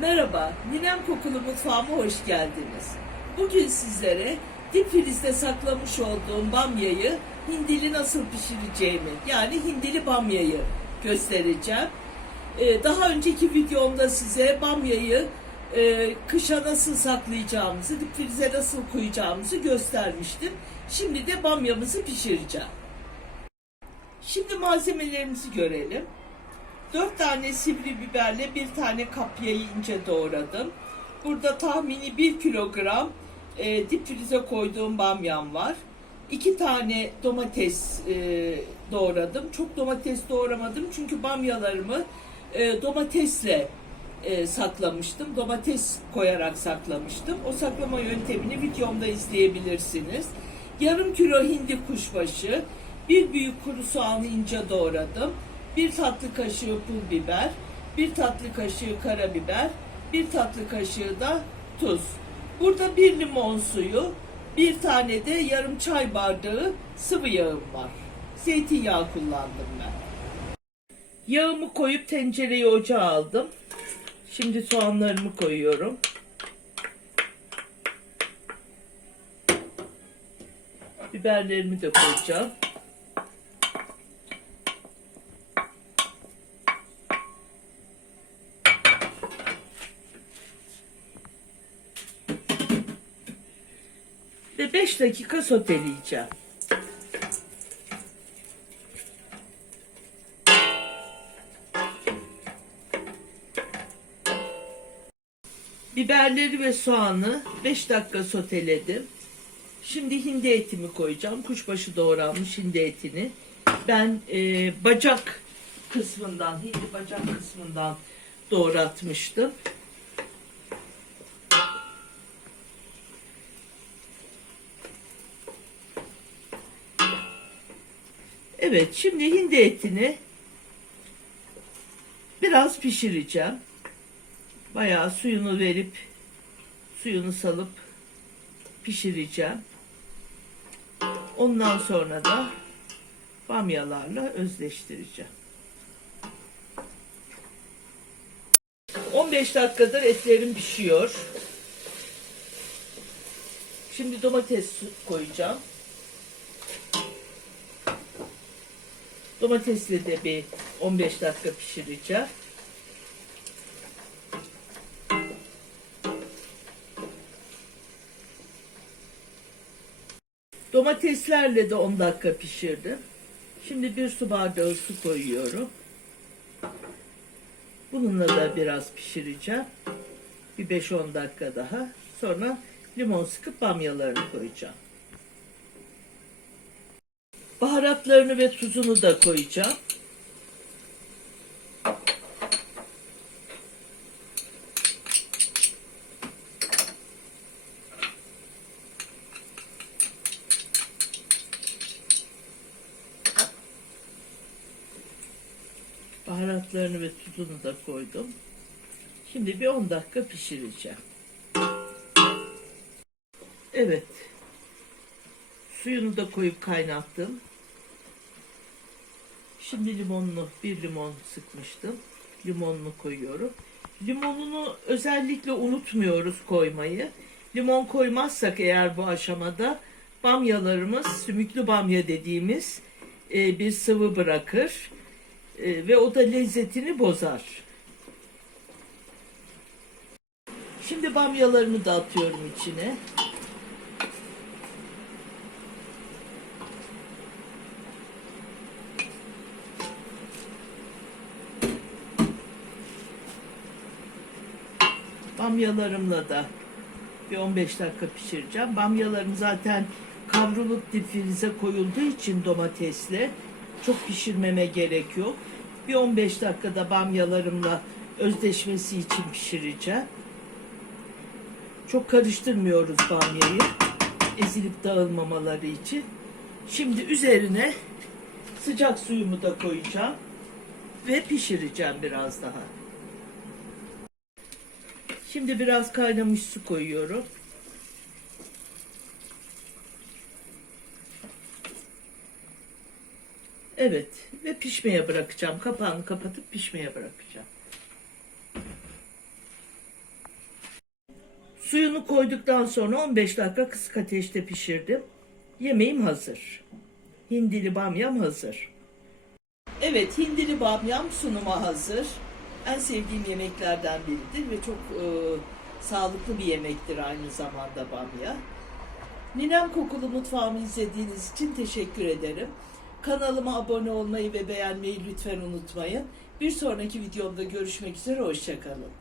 Merhaba, Ninem Kokulu Mutfağıma hoş geldiniz. Bugün sizlere dip frizde saklamış olduğum bamyayı hindili nasıl pişireceğimi, yani hindili bamyayı göstereceğim. Ee, daha önceki videomda size bamyayı e, kışa nasıl saklayacağımızı, dip frize nasıl koyacağımızı göstermiştim. Şimdi de bamyamızı pişireceğim. Şimdi malzemelerimizi görelim. 4 tane sivri biberle bir tane kapyayı ince doğradım. Burada tahmini 1 kilogram e, dip frize koyduğum bamyam var. 2 tane domates e, doğradım. Çok domates doğramadım çünkü bamyalarımı e, domatesle e, saklamıştım. Domates koyarak saklamıştım. O saklama yöntemini videomda izleyebilirsiniz. Yarım kilo hindi kuşbaşı, bir büyük kuru soğanı ince doğradım. Bir tatlı kaşığı pul biber, bir tatlı kaşığı karabiber, bir tatlı kaşığı da tuz. Burada bir limon suyu, bir tane de yarım çay bardağı sıvı yağım var. Zeytinyağı kullandım ben. Yağımı koyup tencereyi ocağa aldım. Şimdi soğanlarımı koyuyorum. Biberlerimi de koyacağım. Ve 5 dakika soteleyeceğim. Biberleri ve soğanı 5 dakika soteledim. Şimdi hindi etimi koyacağım. Kuşbaşı doğranmış hindi etini. Ben e, bacak kısmından, hindi bacak kısmından doğratmıştım. Evet, şimdi hindi etini biraz pişireceğim. Bayağı suyunu verip suyunu salıp pişireceğim. Ondan sonra da bamyalarla özleştireceğim. 15 dakikadır etlerim pişiyor. Şimdi domates koyacağım. Domatesle de bir 15 dakika pişireceğim. Domateslerle de 10 dakika pişirdim. Şimdi bir su bardağı su koyuyorum. Bununla da biraz pişireceğim. Bir 5-10 dakika daha. Sonra limon sıkıp bamyalarını koyacağım. Baharatlarını ve tuzunu da koyacağım. Baharatlarını ve tuzunu da koydum. Şimdi bir 10 dakika pişireceğim. Evet. Suyunu da koyup kaynattım. Şimdi limonunu, bir limon sıkmıştım. Limonunu koyuyorum. Limonunu özellikle unutmuyoruz koymayı. Limon koymazsak eğer bu aşamada bamyalarımız, sümüklü bamya dediğimiz e, bir sıvı bırakır. E, ve o da lezzetini bozar. Şimdi bamyalarımı da atıyorum içine. Bamyalarımla da bir 15 dakika pişireceğim. Bamyalarım zaten kavrulup difrize koyulduğu için domatesle çok pişirmeme gerek yok. Bir 15 dakikada bamyalarımla özdeşmesi için pişireceğim. Çok karıştırmıyoruz bamyayı. Ezilip dağılmamaları için. Şimdi üzerine sıcak suyumu da koyacağım. Ve pişireceğim biraz daha. Şimdi biraz kaynamış su koyuyorum. Evet ve pişmeye bırakacağım. Kapağını kapatıp pişmeye bırakacağım. Suyunu koyduktan sonra 15 dakika kısık ateşte pişirdim. Yemeğim hazır. Hindili bamyam hazır. Evet, hindili bamyam sunuma hazır. En sevdiğim yemeklerden biridir ve çok e, sağlıklı bir yemektir aynı zamanda bamya. Ninem Kokulu Mutfağımı izlediğiniz için teşekkür ederim. Kanalıma abone olmayı ve beğenmeyi lütfen unutmayın. Bir sonraki videomda görüşmek üzere, hoşçakalın.